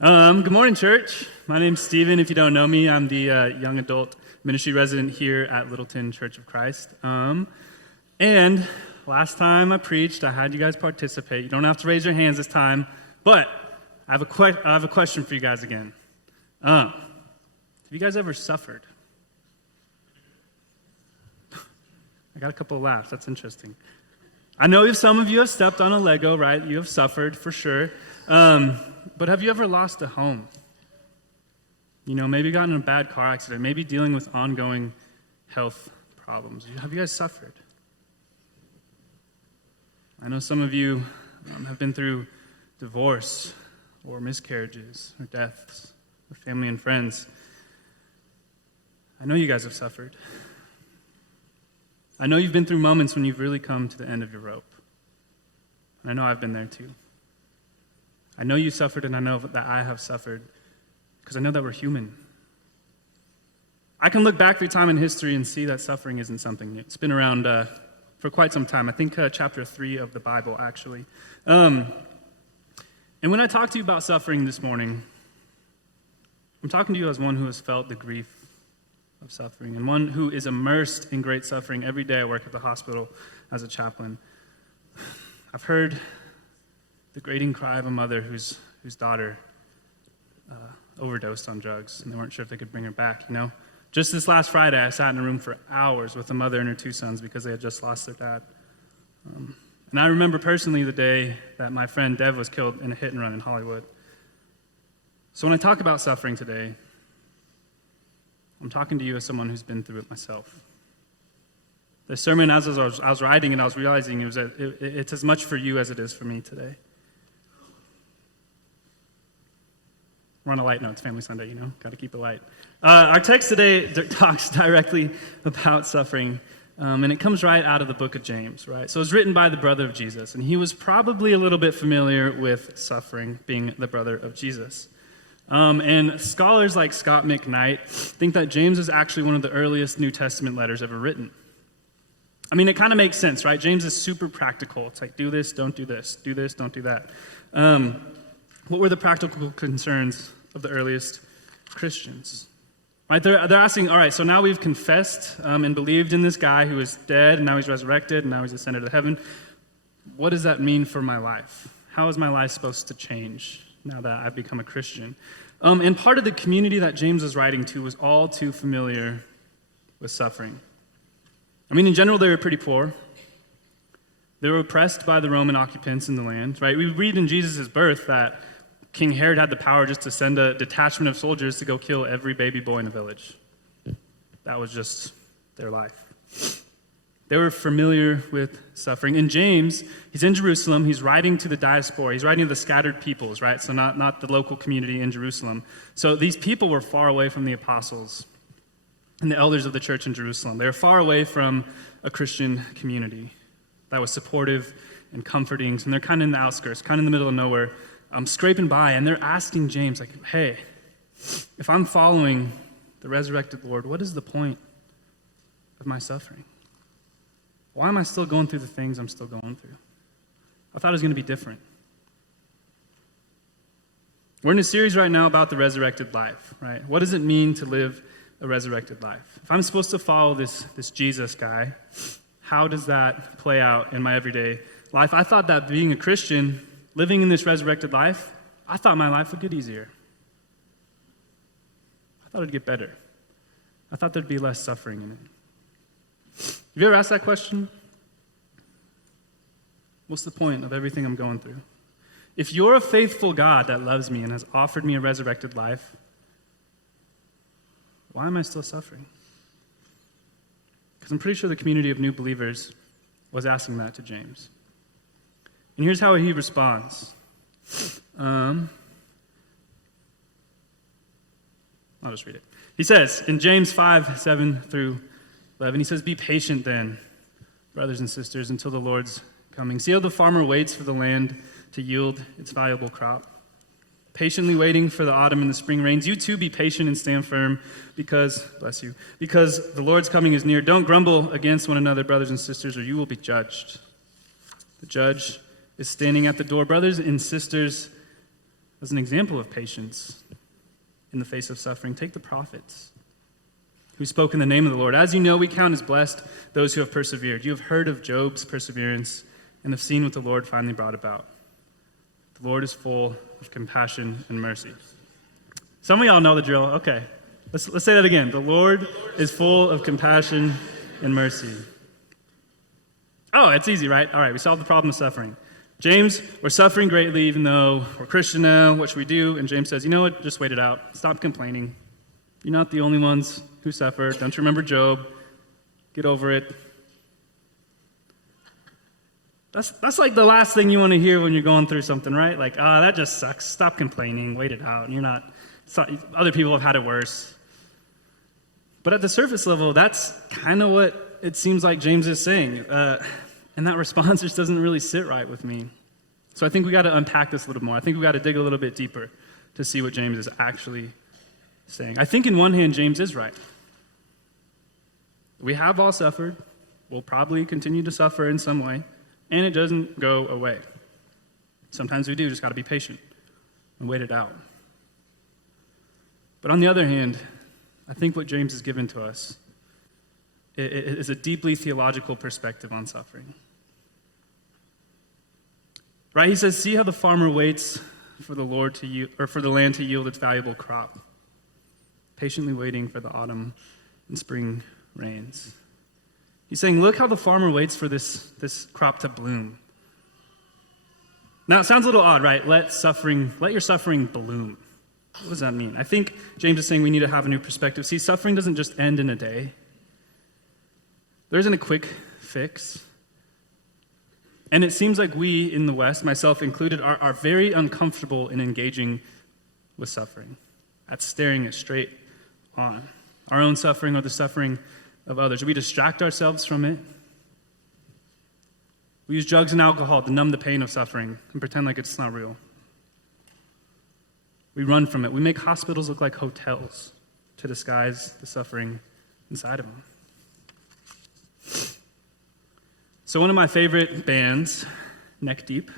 Good morning, church. My name's Steven. If you don't know me, I'm the young adult ministry resident here at Littleton Church of Christ. And last time I preached, I had you guys participate. You don't have to raise your hands this time, but I have a question for you guys again. Have you guys ever suffered? I got a couple of laughs. That's interesting. I know some of you have stepped on a Lego, right? You have suffered for sure. But have you ever lost a home? You know, maybe gotten in a bad car accident, maybe dealing with ongoing health problems. Have you guys suffered? I know some of you have been through divorce or miscarriages or deaths with family and friends. I know you guys have suffered. I know you've been through moments when you've really come to the end of your rope. And I know I've been there too. I know you suffered, and I know that I have suffered, because I know that we're human. I can look back through time in history and see that suffering isn't something new. It's been around for quite some time. I think chapter 3 of the Bible, actually. And when I talk to you about suffering this morning, I'm talking to you as one who has felt the grief of suffering, and one who is immersed in great suffering every day I work at the hospital as a chaplain. I've heard the grating cry of a mother whose daughter overdosed on drugs, and they weren't sure if they could bring her back, you know? Just this last Friday, I sat in a room for hours with a mother and her 2 sons because they had just lost their dad. And I remember personally the day that my friend Dev was killed in a hit and run in Hollywood. So when I talk about suffering today, I'm talking to you as someone who's been through it myself. The sermon, as I was writing it, I was realizing it's as much for you as it is for me today. We're on a light note. It's Family Sunday, you know? Got to keep it light. Our text today talks directly about suffering, and it comes right out of the book of James, right? So it's written by the brother of Jesus, and he was probably a little bit familiar with suffering, being the brother of Jesus. And scholars like Scott McKnight think that James is actually one of the earliest New Testament letters ever written. I mean, it kind of makes sense, right? James is super practical. It's like, do this, don't do this. Do this, don't do that. What were the practical concerns of the earliest Christians? Right? They're asking, all right, so now we've confessed and believed in this guy who is dead, and now he's resurrected, and now he's ascended to heaven. What does that mean for my life? How is my life supposed to change now that I've become a Christian? And part of the community that James was writing to was all too familiar with suffering. I mean, in general, they were pretty poor. They were oppressed by the Roman occupants in the land, right? We read in Jesus' birth that King Herod had the power just to send a detachment of soldiers to go kill every baby boy in a village. That was just their life. They were familiar with suffering. And James, he's in Jerusalem. He's writing to the diaspora. He's writing to the scattered peoples, right? So not the local community in Jerusalem. So these people were far away from the apostles and the elders of the church in Jerusalem. They were far away from a Christian community that was supportive and comforting. And they're kind of in the outskirts, kind of in the middle of nowhere, scraping by. And they're asking James, like, hey, if I'm following the resurrected Lord, what is the point of my suffering? Why am I still going through the things I'm still going through? I thought it was going to be different. We're in a series right now about the resurrected life, right? What does it mean to live a resurrected life? If I'm supposed to follow this Jesus guy, how does that play out in my everyday life? I thought that being a Christian, living in this resurrected life, I thought my life would get easier. I thought it would get better. I thought there'd be less suffering in it. Have you ever asked that question? What's the point of everything I'm going through? If you're a faithful God that loves me and has offered me a resurrected life, why am I still suffering? Because I'm pretty sure the community of new believers was asking that to James. And here's how he responds. I'll just read it. He says, in James 5:7 through 11, he says, be patient then, brothers and sisters, until the Lord's coming. See how the farmer waits for the land to yield its valuable crop, patiently waiting for the autumn and the spring rains. You too be patient and stand firm because the Lord's coming is near. Don't grumble against one another, brothers and sisters, or you will be judged. The judge is standing at the door. Brothers and sisters, as an example of patience in the face of suffering, take the prophets who spoke in the name of the Lord. As you know, we count as blessed those who have persevered. You have heard of Job's perseverance and have seen what the Lord finally brought about. The Lord is full of compassion and mercy. Some of y'all know the drill. Okay, let's say that again. The Lord is full of compassion and mercy. Oh, it's easy, right? All right, we solved the problem of suffering. James, we're suffering greatly even though we're Christian now. What should we do? And James says, you know what? Just wait it out. Stop complaining. You're not the only ones who suffer. Don't you remember Job? Get over it. That's like the last thing you want to hear when you're going through something, right? Like, that just sucks. Stop complaining. Wait it out. Other people have had it worse. But at the surface level, that's kind of what it seems like James is saying. And that response just doesn't really sit right with me. So I think we got to unpack this a little more. I think we got to dig a little bit deeper to see what James is actually saying. I think in one hand, James is right. We have all suffered. We'll probably continue to suffer in some way. And it doesn't go away. Sometimes we do, just got to be patient and wait it out. But on the other hand, I think what James has given to us is a deeply theological perspective on suffering. Right? He says, see how the farmer waits for the Lord to yield, or for the land to yield its valuable crop, patiently waiting for the autumn and spring rains. He's saying, look how the farmer waits for this crop to bloom. Now, it sounds a little odd, right? Let your suffering bloom. What does that mean? I think James is saying we need to have a new perspective. See, suffering doesn't just end in a day. There isn't a quick fix. And it seems like we in the West, myself included, are very uncomfortable in engaging with suffering, at staring it straight on. Our own suffering or the suffering of others. We distract ourselves from it. We use drugs and alcohol to numb the pain of suffering and pretend like it's not real. We run from it. We make hospitals look like hotels to disguise the suffering inside of them. So one of my favorite bands, Neck Deep,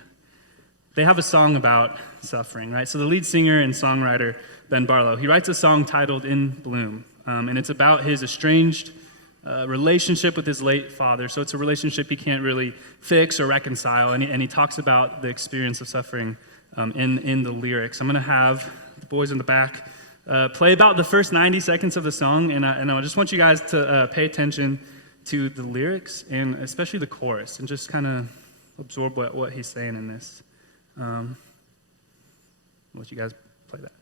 they have a song about suffering, right? So the lead singer and songwriter, Ben Barlow, he writes a song titled In Bloom, and it's about his estranged relationship with his late father. So it's a relationship he can't really fix or reconcile, and he talks about the experience of suffering in the lyrics. I'm going to have the boys in the back play about the first 90 seconds of the song, and I just want you guys to pay attention to the lyrics and especially the chorus and just kind of absorb what he's saying in this. I'll let you guys play that.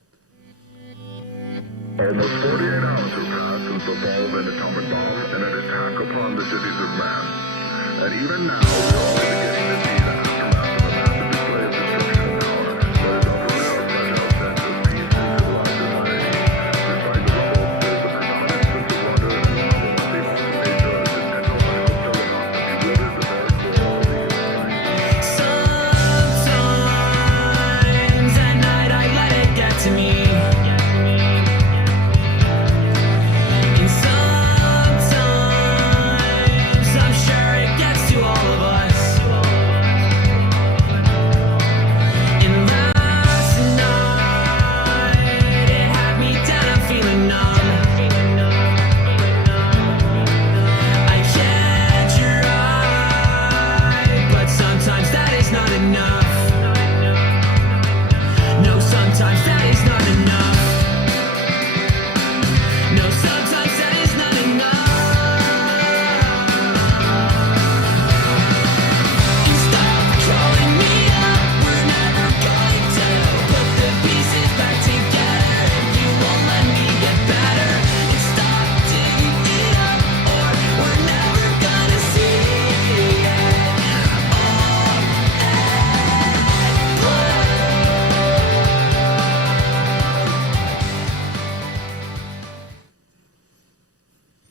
Almost 48 hours have passed since the fall of an atomic bomb and an attack upon the cities of man. And even now, we're only beginning to see the aftermath of a massive display of destruction and power that is uprooting our fragile sense of peace and civilized society. Despite the rubble, there's the predominant sense of wonder and marvel at the awesome nature of its potential that helps to enough to bewilder the very core of the human mind. Sometimes at night I let it get to me.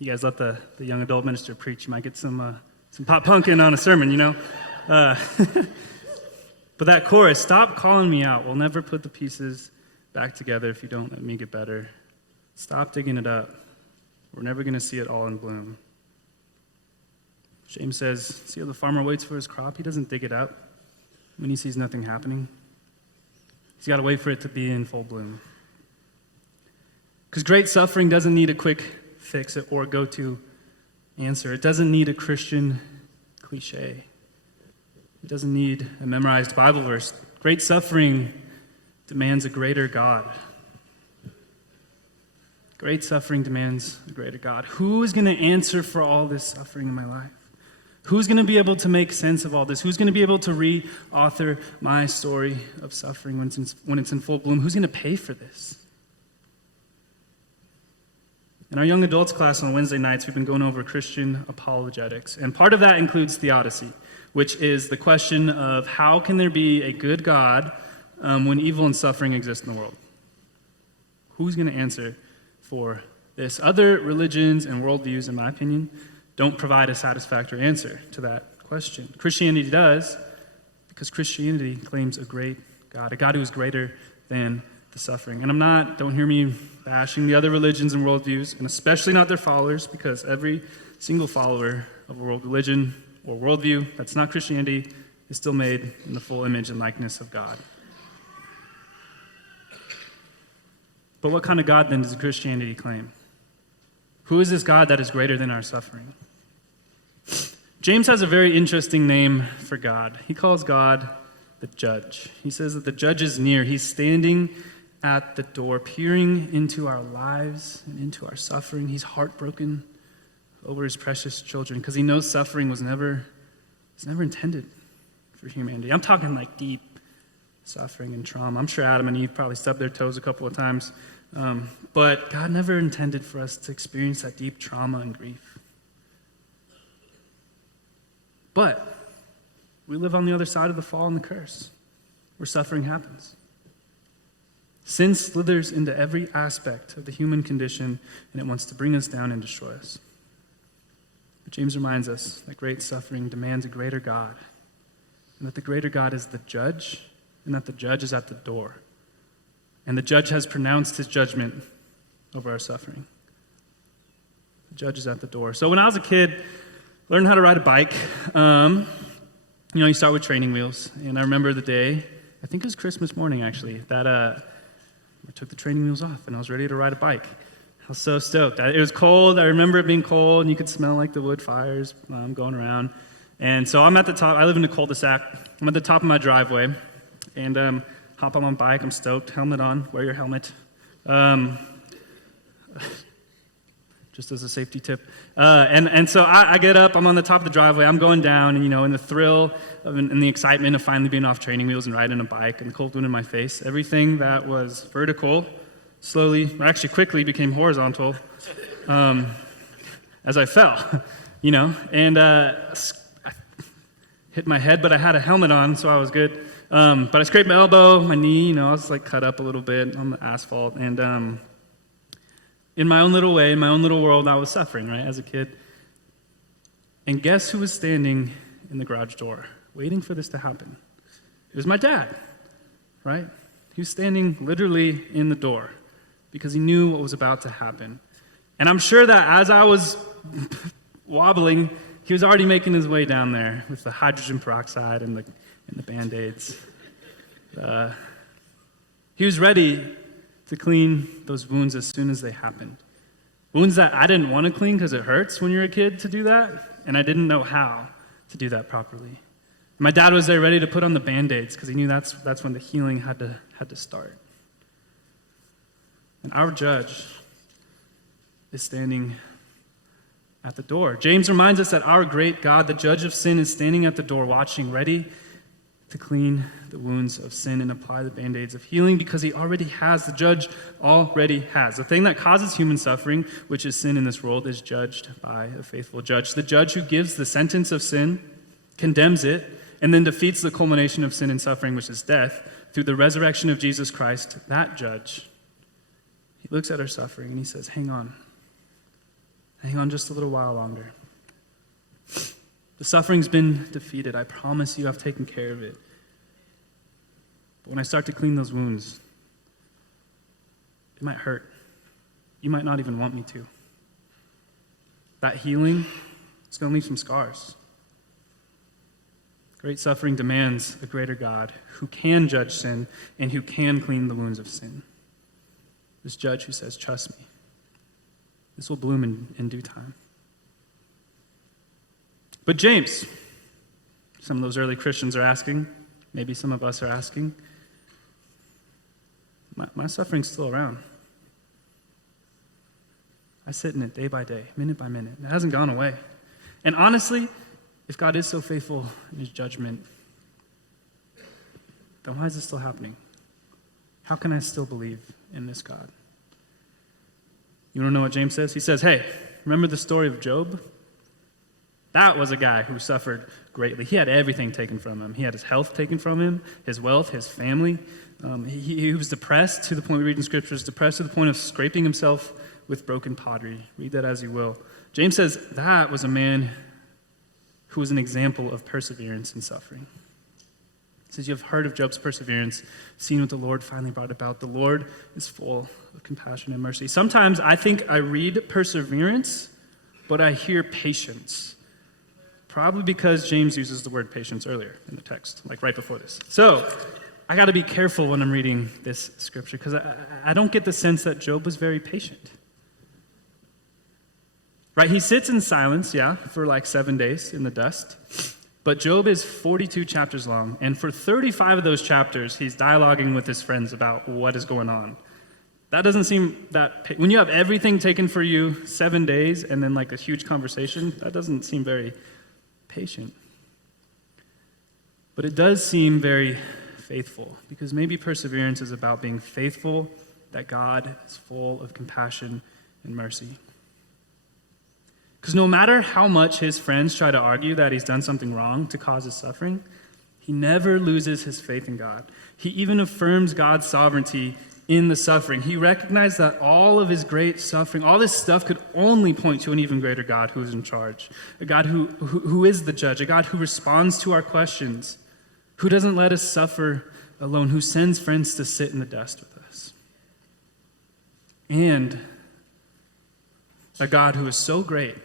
You guys let the young adult minister preach. You might get some pop punkin' on a sermon, you know? But that chorus, stop calling me out. We'll never put the pieces back together if you don't let me get better. Stop digging it up. We're never going to see it all in bloom. James says, see how the farmer waits for his crop? He doesn't dig it up when he sees nothing happening. He's got to wait for it to be in full bloom. Because great suffering doesn't need a quick fix or go-to answer. It doesn't need a Christian cliche. It doesn't need a memorized Bible verse. Great suffering demands a greater God. Great suffering demands a greater God. Who is going to answer for all this suffering in my life? Who's going to be able to make sense of all this? Who's going to be able to re-author my story of suffering when it's in full bloom? Who's going to pay for this? In our young adults class on Wednesday nights, we've been going over Christian apologetics. And part of that includes theodicy, which is the question of how can there be a good God when evil and suffering exist in the world? Who's going to answer for this? Other religions and worldviews, in my opinion, don't provide a satisfactory answer to that question. Christianity does, because Christianity claims a great God, a God who is greater than the suffering. And don't hear me bashing the other religions and worldviews, and especially not their followers, because every single follower of a world religion or worldview that's not Christianity is still made in the full image and likeness of God. But what kind of God then does Christianity claim? Who is this God that is greater than our suffering? James has a very interesting name for God. He calls God the judge. He says that the judge is near. He's standing at the door, peering into our lives and into our suffering. He's heartbroken over his precious children because he knows suffering was never intended for humanity. I'm talking like deep suffering and trauma. I'm sure Adam and Eve probably stubbed their toes a couple of times, but God never intended for us to experience that deep trauma and grief. But we live on the other side of the fall and the curse, where suffering happens. Sin slithers into every aspect of the human condition, and it wants to bring us down and destroy us. But James reminds us that great suffering demands a greater God, and that the greater God is the judge, and that the judge is at the door. And the judge has pronounced his judgment over our suffering. The judge is at the door. So when I was a kid, I learned how to ride a bike. You start with training wheels. And I remember the day, I think it was Christmas morning actually, that I took the training wheels off and I was ready to ride a bike. I was so stoked. It was cold. I remember it being cold and you could smell like the wood fires going around. And so I'm at the top. I live in a cul-de-sac. I'm at the top of my driveway and hop on my bike. I'm stoked. Helmet on. Wear your helmet. Just as a safety tip. And so I get up, I'm on the top of the driveway, I'm going down, and in the thrill and the excitement of finally being off training wheels and riding a bike and the cold wind in my face, everything that was vertical quickly became horizontal as I fell, and I hit my head, but I had a helmet on, so I was good. But I scraped my elbow, my knee, I was cut up a little bit on the asphalt, and in my own little way, in my own little world, I was suffering, right, as a kid. And guess who was standing in the garage door, waiting for this to happen? It was my dad, right? He was standing literally in the door because he knew what was about to happen. And I'm sure that as I was wobbling, he was already making his way down there with the hydrogen peroxide and the Band-Aids. He was ready to clean those wounds as soon as they happened. Wounds that I didn't want to clean because it hurts when you're a kid to do that, and I didn't know how to do that properly. My dad was there ready to put on the Band-Aids because he knew that's when the healing had to start. And our judge is standing at the door. James reminds us that our great God, the judge of sin, is standing at the door watching, ready to clean the wounds of sin and apply the Band-Aids of healing because he already has, the judge already has. The thing that causes human suffering, which is sin in this world, is judged by a faithful judge. The judge who gives the sentence of sin, condemns it, and then defeats the culmination of sin and suffering, which is death, through the resurrection of Jesus Christ. That judge, he looks at our suffering and he says, hang on just a little while longer. The suffering's been defeated. I promise you I've taken care of it. But when I start to clean those wounds, it might hurt. You might not even want me to. That healing is going to leave some scars. Great suffering demands a greater God who can judge sin and who can clean the wounds of sin. This judge who says, trust me. This will bloom in due time. But James, some of those early Christians are asking, maybe some of us are asking, my suffering's still around. I sit in it day by day, minute by minute. It hasn't gone away. And honestly, if God is so faithful in his judgment, then why is this still happening? How can I still believe in this God? You want to know what James says? He says, hey, remember the story of Job? That was a guy who suffered greatly. He had everything taken from him. He had his health taken from him, his wealth, his family. He was depressed to the point, we read in Scriptures, depressed to the point of scraping himself with broken pottery. Read that as you will. James says that was a man who was an example of perseverance in suffering. He says, you have heard of Job's perseverance, seen what the Lord finally brought about. The Lord is full of compassion and mercy. Sometimes I think I read perseverance, but I hear patience. Probably because James uses the word patience earlier in the text, like right before this. So I got to be careful when I'm reading this scripture because I don't get the sense that Job was very patient. Right? He sits in silence, for like 7 days in the dust. But Job is 42 chapters long, and for 35 of those chapters, he's dialoguing with his friends about what is going on. That doesn't seem when you have everything taken for you 7 days and then like a huge conversation, that doesn't seem very patient. But it does seem very faithful, because maybe perseverance is about being faithful that God is full of compassion and mercy. Because no matter how much his friends try to argue that he's done something wrong to cause his suffering, he never loses his faith in God. He even affirms God's sovereignty in the suffering. He recognized that all of his great suffering, all this stuff could only point to an even greater God who is in charge, a God who is the judge, a God who responds to our questions, who doesn't let us suffer alone, who sends friends to sit in the dust with us. And a God who is so great,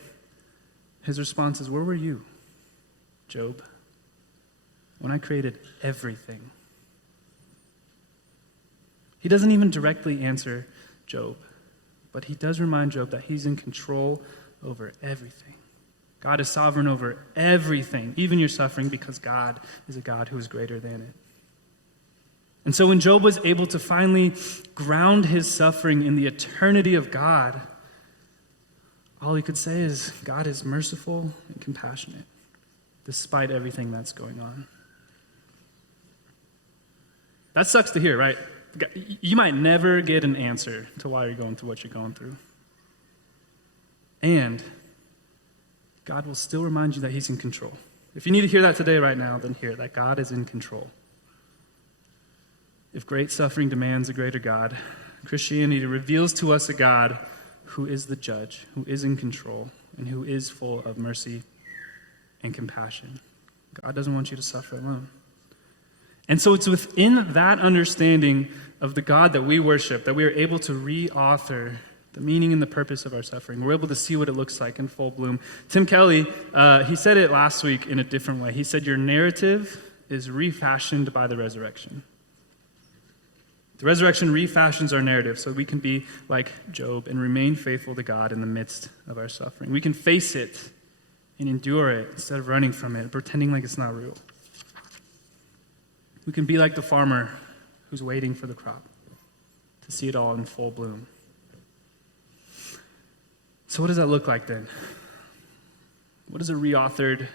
his response is, where were you, Job, when I created everything? He doesn't even directly answer Job, but he does remind Job that he's in control over everything. God is sovereign over everything, even your suffering, because God is a God who is greater than it. And so when Job was able to finally ground his suffering in the eternity of God, all he could say is, God is merciful and compassionate, despite everything that's going on. That sucks to hear, right? You might never get an answer to why you're going through what you're going through. And God will still remind you that he's in control. If you need to hear that today, right now, then hear that God is in control. If great suffering demands a greater God, Christianity reveals to us a God who is the judge, who is in control, and who is full of mercy and compassion. God doesn't want you to suffer alone. And so it's within that understanding of the God that we worship that we are able to reauthor the meaning and the purpose of our suffering. We're able to see what it looks like in full bloom. Tim Kelly, he said it last week in a different way. He said, your narrative is refashioned by the resurrection. The resurrection refashions our narrative so we can be like Job and remain faithful to God in the midst of our suffering. We can face it and endure it instead of running from it, pretending like it's not real. We can be like the farmer who's waiting for the crop to see it all in full bloom. So what does that look like then? What does a reauthored,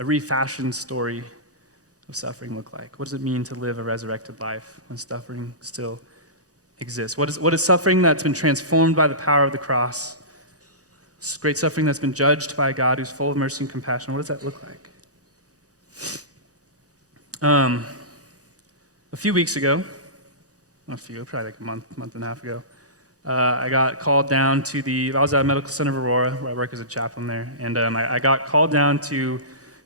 a refashioned story of suffering look like? What does it mean to live a resurrected life when suffering still exists? What is suffering that's been transformed by the power of the cross? This great suffering that's been judged by a God who's full of mercy and compassion. What does that look like? A few weeks ago, probably like a month and a half ago, I got called down I was at Medical Center of Aurora, where I work as a chaplain there, and I got called down to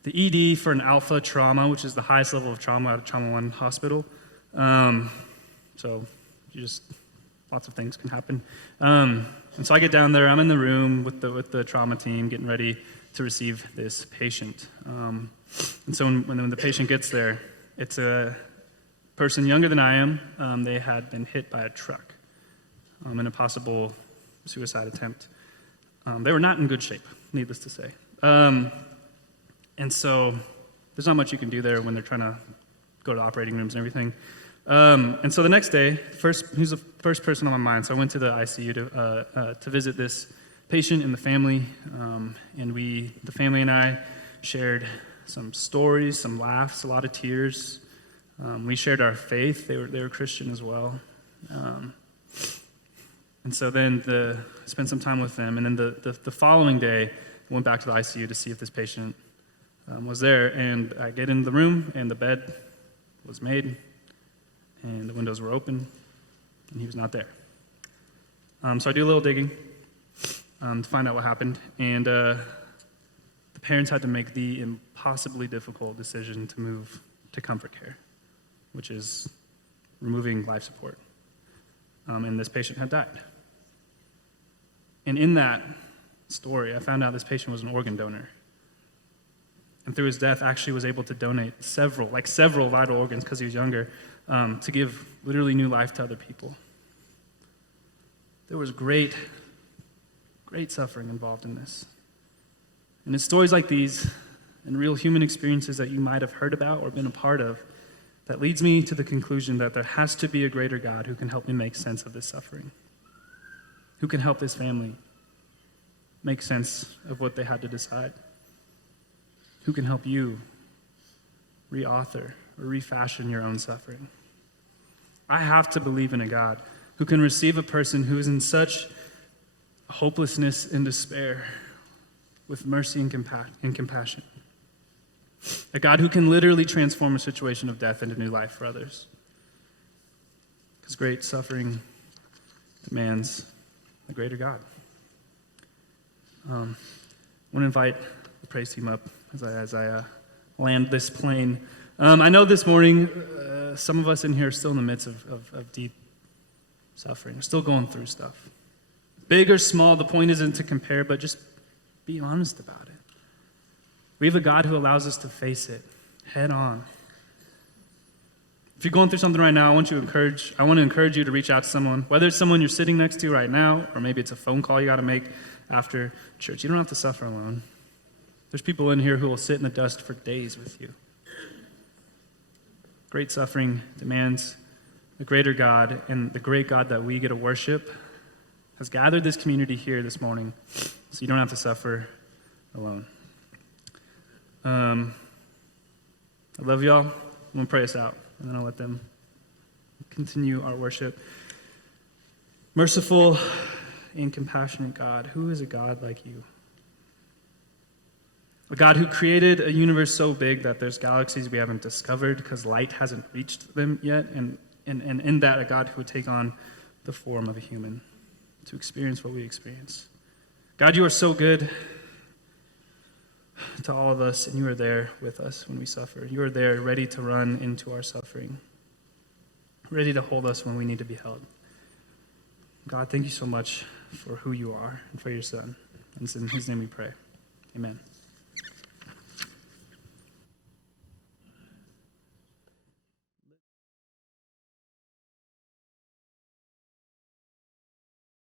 the ED for an alpha trauma, which is the highest level of trauma at a Trauma 1 hospital. So lots of things can happen. And so I get down there, I'm in the room with the trauma team, getting ready to receive this patient. And so when the patient gets there, it's a person younger than I am. They had been hit by a truck in a possible suicide attempt. They were not in good shape, needless to say. And so there's not much you can do there when they're trying to go to operating rooms and everything. And so the next day, who's the first person on my mind? So I went to the ICU to visit this patient and the family. And the family and I shared some stories, some laughs, a lot of tears. We shared our faith. They were Christian as well. And so then I spent some time with them. And then the following day, I went back to the ICU to see if this patient was there. And I get in the room, and the bed was made, and the windows were open, and he was not there. So I do a little digging to find out what happened. And the parents had to make the impossibly difficult decision to move to comfort care, which is removing life support. And this patient had died. And in that story, I found out this patient was an organ donor. And through his death, actually was able to donate several vital organs because he was younger, to give literally new life to other people. There was great suffering involved in this. And it's stories like these and real human experiences that you might have heard about or been a part of that leads me to the conclusion that there has to be a greater God who can help me make sense of this suffering, who can help this family make sense of what they had to decide, who can help you reauthor or refashion your own suffering. I have to believe in a God who can receive a person who is in such hopelessness and despair with mercy and compassion. A God who can literally transform a situation of death into new life for others. Because great suffering demands a greater God. I want to invite the praise team up as I land this plane. I know this morning some of us in here are still in the midst of deep suffering. We're still going through stuff. Big or small, the point isn't to compare, but just be honest about it. We have a God who allows us to face it head on. If you're going through something right now, I want to encourage you to reach out to someone, whether it's someone you're sitting next to right now, or maybe it's a phone call you got to make after church. You don't have to suffer alone. There's people in here who will sit in the dust for days with you. Great suffering demands a greater God, and the great God that we get to worship has gathered this community here this morning, so you don't have to suffer alone. I love y'all. I'm going to pray us out, and then I'll let them continue our worship. Merciful and compassionate God, who is a God like you? A God who created a universe so big that there's galaxies we haven't discovered because light hasn't reached them yet, and in that, a God who would take on the form of a human to experience what we experience. God, you are so good to all of us, and you are there with us when we suffer. You are there ready to run into our suffering, ready to hold us when we need to be held. God, thank you so much for who you are and for your Son. And it's in his name we pray. Amen.